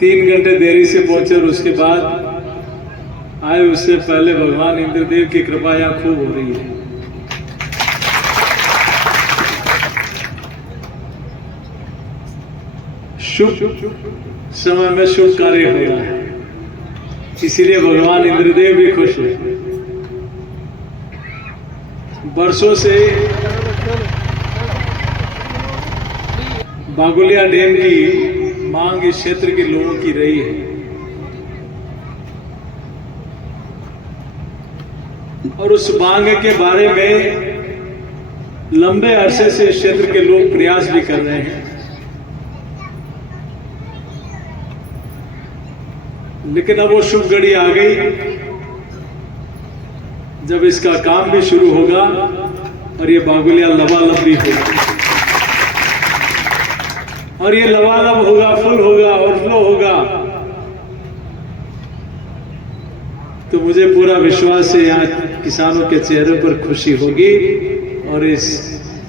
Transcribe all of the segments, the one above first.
3 घंटे देरी से पहुंचे और उसके बाद आए, उससे पहले भगवान इंद्रदेव की कृपा यहाँ खूब हो रही है। शुभ समय में शुभ कार्य हो रहा है, इसीलिए भगवान इंद्रदेव भी खुश है। वर्षों से बागुलिया डैम की मांग इस क्षेत्र के लोगों की रही है और उस मांग के बारे में लंबे अरसे से इस क्षेत्र के लोग प्रयास भी कर रहे हैं, लेकिन अब वो शुभ घड़ी आ गई जब इसका काम भी शुरू होगा और ये बागुलिया लबालब भी होगा। और ये लबालब होगा, फुल होगा, ओवरफ्लो होगा, तो मुझे पूरा विश्वास है यहाँ किसानों के चेहरों पर खुशी होगी और इस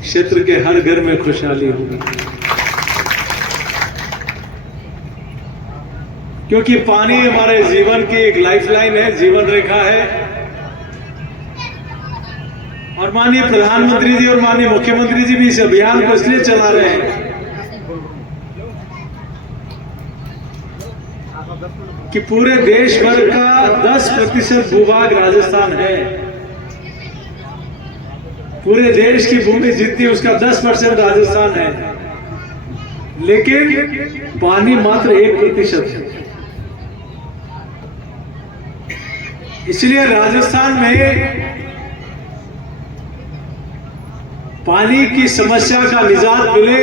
क्षेत्र के हर घर में खुशहाली होगी। क्योंकि पानी हमारे जीवन की एक लाइफलाइन है, जीवन रेखा है। और माननीय प्रधानमंत्री जी और माननीय मुख्यमंत्री जी भी इस अभियान को इसलिए चला रहे हैं कि पूरे देश भर का 10% भूभाग राजस्थान है। पूरे देश की भूमि जितनी उसका 10% राजस्थान है, लेकिन पानी मात्र 1% है। इसलिए राजस्थान में पानी की समस्या का निजात मिले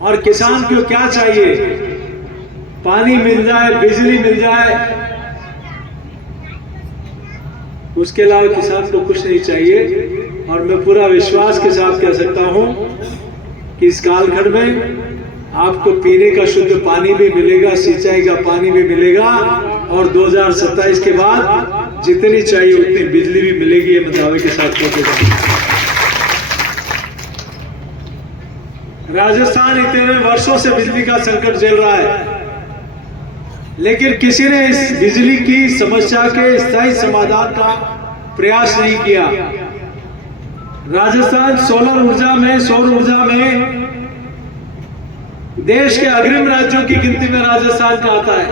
और किसान को क्या चाहिए, पानी मिल जाए, बिजली मिल जाए, उसके अलावा किसान को कुछ नहीं चाहिए। और मैं पूरा विश्वास के साथ कह सकता हूं कि इस कालखंड में आपको पीने का शुद्ध पानी भी मिलेगा, सिंचाई का पानी भी मिलेगा और 2027 के बाद जितनी चाहिए उतनी बिजली भी मिलेगी, ये मैं दावे के साथ कहते हैं। राजस्थान इतने वर्षों से बिजली का संकट झेल रहा है, लेकिन किसी ने इस बिजली की समस्या के स्थायी समाधान का प्रयास नहीं किया। राजस्थान सोलर ऊर्जा में, सौर ऊर्जा में देश के अग्रिम राज्यों की गिनती में राजस्थान का आता है।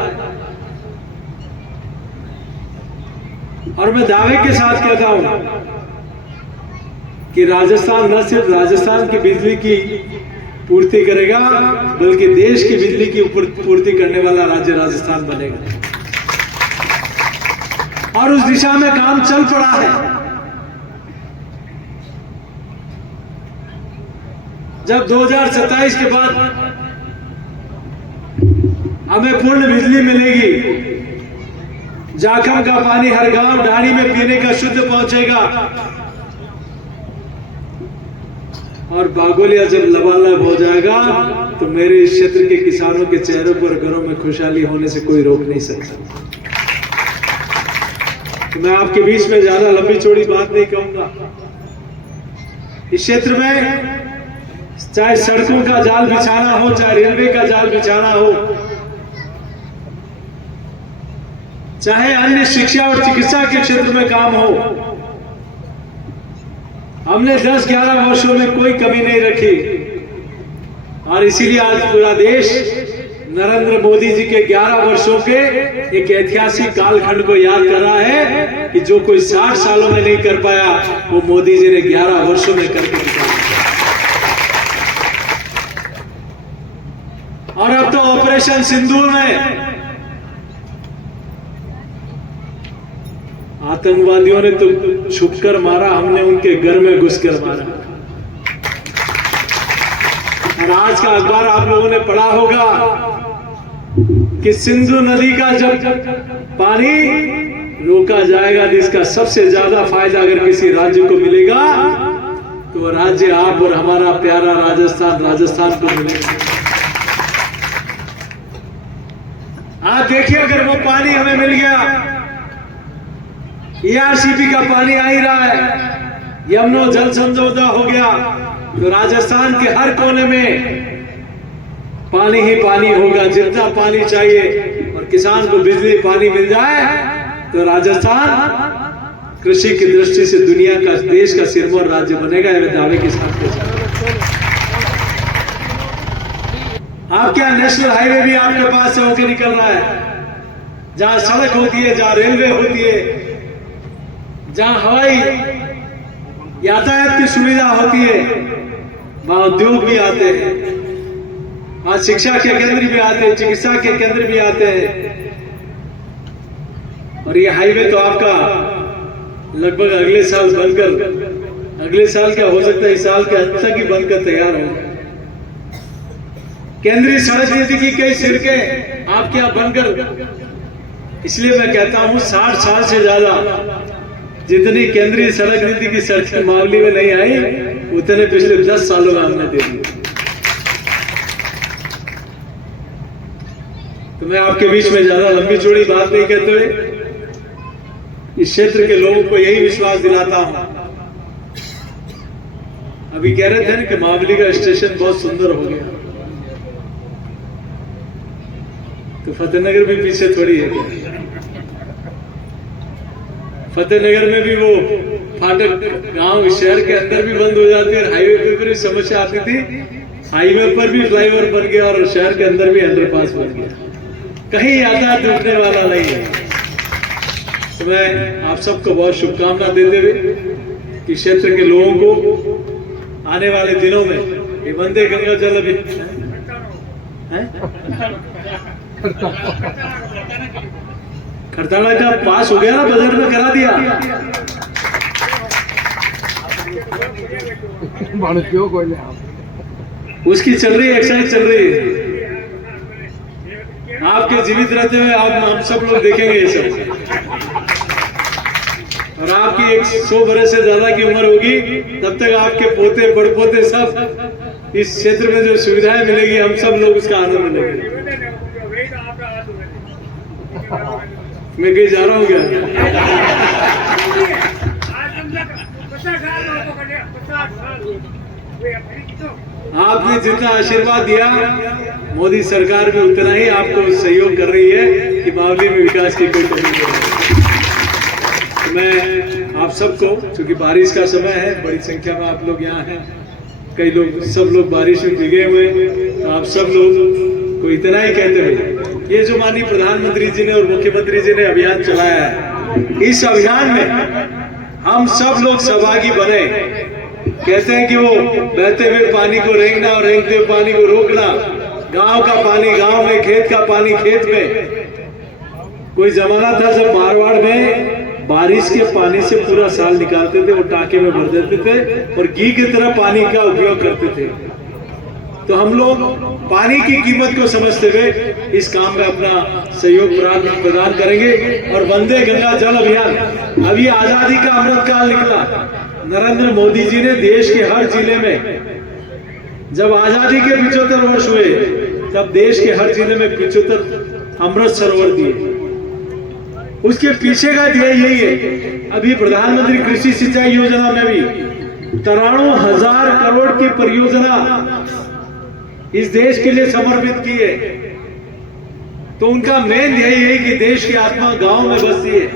और मैं दावे के साथ कहता हूं कि राजस्थान न सिर्फ राजस्थान की बिजली की पूर्ति करेगा, बल्कि देश की बिजली की पूर्ति करने वाला राज्य राजस्थान बनेगा। और उस दिशा में काम चल पड़ा है। जब 2027 के बाद हमें पूर्ण बिजली मिलेगी, जाखम का पानी हर गांव ढाणी में पीने का शुद्ध पहुंचेगा और बागुलिया जब लबालब हो जाएगा तो मेरे इस क्षेत्र के किसानों के चेहरों पर, घरों में खुशहाली होने से कोई रोक नहीं सकता। तो मैं आपके बीच में ज्यादा लंबी चौड़ी बात नहीं कहूंगा। इस क्षेत्र में चाहे सड़कों का जाल बिछाना हो, चाहे रेलवे का जाल बिछाना हो, चाहे अन्य शिक्षा और चिकित्सा के क्षेत्र में काम हो, हमने 10-11 वर्षों में कोई कमी नहीं रखी। और इसीलिए आज पूरा देश नरेंद्र मोदी जी के 11 वर्षों के एक ऐतिहासिक कालखंड को याद कर रहा है कि जो कोई 60 सालों में नहीं कर पाया, वो मोदी जी ने 11 वर्षों में करके दिखाया। और अब तो ऑपरेशन सिंदूर में आतंकवादियों ने तो छुपकर मारा, हमने उनके घर में घुसकर मारा। और आज का अखबार आप लोगों ने पढ़ा होगा कि सिंधु नदी का जब पानी रोका जाएगा, जिसका सबसे ज्यादा फायदा अगर किसी राज्य को मिलेगा तो राज्य आप और हमारा प्यारा राजस्थान को मिलेगा। आज देखिए, अगर वो पानी हमें मिल गया, ERCP का पानी आ ही रहा है, यमुना जल समझौता हो गया, तो राजस्थान के हर कोने में पानी ही पानी होगा, जितना पानी चाहिए, और किसान को बिजली पानी मिल जाए तो राजस्थान कृषि की दृष्टि से दुनिया का, देश का सिरमौर राज्य बनेगा। यह दावे के साथ के साथ आपके यहाँ नेशनल हाईवे भी आपके पास से होकर निकल रहा है, जहां सड़क होती है, जहां रेलवे होती है, जहां हवाई यातायात की सुविधा होती है, वहां उद्योग भी आते हैं, वहां शिक्षा के केंद्र भी आते हैं, चिकित्सा के केंद्र भी आते हैं। और ये हाईवे तो आपका लगभग अगले साल बनकर, अगले साल क्या हो सकता है, इस साल के अंत तक ही बनकर तैयार हो। केंद्रीय सड़क नीति की कई सिरकें आपके यहाँ बनकर, इसलिए मैं कहता हूं 60 साल से ज्यादा जितनी केंद्रीय सड़क नीति की सड़क मामले में नहीं आई, उतने पिछले 10 सालों में हमने दे दी। तो मैं आपके बीच में ज्यादा लंबी चौड़ी बात नहीं कहते हुए इस क्षेत्र के लोगों को यही विश्वास दिलाता हूं। अभी कह रहे थे ना कि मावली का स्टेशन बहुत सुंदर हो गया, तो फतेहनगर भी पीछे थोड़ी है। फतेहनगर में भी वो फाटक गांव शहर के अंदर भी बंद हो जाती है, हाईवे पर भी समस्या आती थी, हाईवे पर भी फ्लाईओवर बन गया और शहर के अंदर भी अंडरपास बन गया। कहीं यातायात रुकने वाला नहीं है। तो मैं आप सबको बहुत शुभकामना देते हुए कि क्षेत्र के लोगों को आने वाले दिनों में ये वंदे गंगा जल अभी खरताड़ा का पास हो गया ना, बजट में करा दिया। उसकी चल रही है, एक्सरसाइज चल रही है। आपके जीवित रहते हुए हम सब लोग देखेंगे ये सब। और आपकी 100 बरस से ज्यादा की उम्र होगी, तब तक आपके पोते बड़पोते सब इस क्षेत्र में जो सुविधाएं मिलेगी, हम सब लोग उसका आनंद लेंगे। मैं कहीं जा रहा हूँ क्या? आपने जितना आशीर्वाद दिया, मोदी सरकार भी उतना ही आपको सहयोग कर रही है कि मावली में विकास की कोई कमी नहीं। मैं आप सबको, क्योंकि बारिश का समय है, बड़ी संख्या में आप लोग यहाँ हैं, कई लोग, सब लोग बारिश में भीगे हुए, तो आप सब लोग को इतना ही कहते हुए, ये जो माननीय प्रधानमंत्री जी ने और मुख्यमंत्री जी ने अभियान चलाया है, इस अभियान में हम सब लोग सहभागी बने। कहते हैं कि वो बहते हुए पानी को रेंगना और रेंगते हुए पानी को रोकना, गांव का पानी गांव में, खेत का पानी खेत में। कोई जमाना था जब मारवाड़ में बारिश के पानी से पूरा साल निकालते थे, वो टाके में भर देते थे और घी की तरह पानी का उपयोग करते थे। तो हम लोग पानी की कीमत को समझते हुए इस काम में अपना सहयोग प्रदान करेंगे। और वंदे गंगा जल अभियान, अभी आजादी का अमृत काल निकला, नरेंद्र मोदी जी ने देश के हर जिले में, जब आजादी के 75 वर्ष हुए, तब देश के हर जिले में 75 अमृत सरोवर दिए। उसके पीछे का ध्येय यही है। अभी प्रधानमंत्री कृषि सिंचाई योजना में भी 93,000 करोड़ की परियोजना इस देश के लिए समर्पित की है। तो उनका मेन ध्येय यही कि देश की आत्मा गांव में बसती है।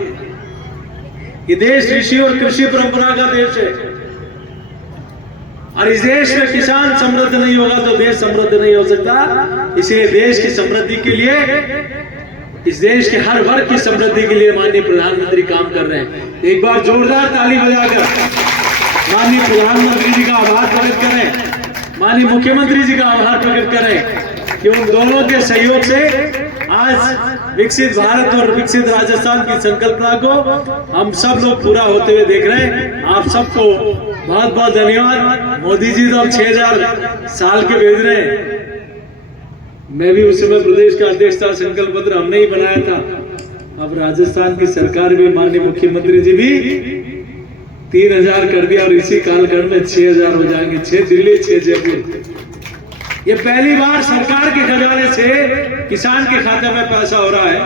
ये देश ऋषि और कृषि परंपरा का देश है, और इस देश में किसान समृद्ध नहीं होगा तो देश समृद्ध नहीं हो सकता। इसलिए देश की समृद्धि के लिए, इस देश के हर वर्ग की समृद्धि के लिए माननीय प्रधानमंत्री काम कर रहे हैं। एक बार जोरदार ताली बजाकर माननीय प्रधानमंत्री जी का आभार प्रकट करें, माननीय मुख्यमंत्री जी का आभार प्रकट करें कि उन दोनों के सहयोग से आज विकसित भारत और विकसित राजस्थान की संकल्पना को हम सब लोग पूरा होते हुए देख रहे हैं। आप सबको बहुत बहुत धन्यवाद। मोदी जी तो अब 6000 साल के भेज रहे हैं। मैं भी उस समय प्रदेश का अध्यक्ष था, संकल्प पत्र हमने ही बनाया था। अब राजस्थान की सरकार भी, माननीय मुख्यमंत्री जी भी 3000 कर दिया और इसी कालखंड में 6000 हो जाएंगे। 6 दिल्ली, 6 जयपुर। ये पहली बार सरकार के खजाने से किसान के खाते में पैसा हो रहा है।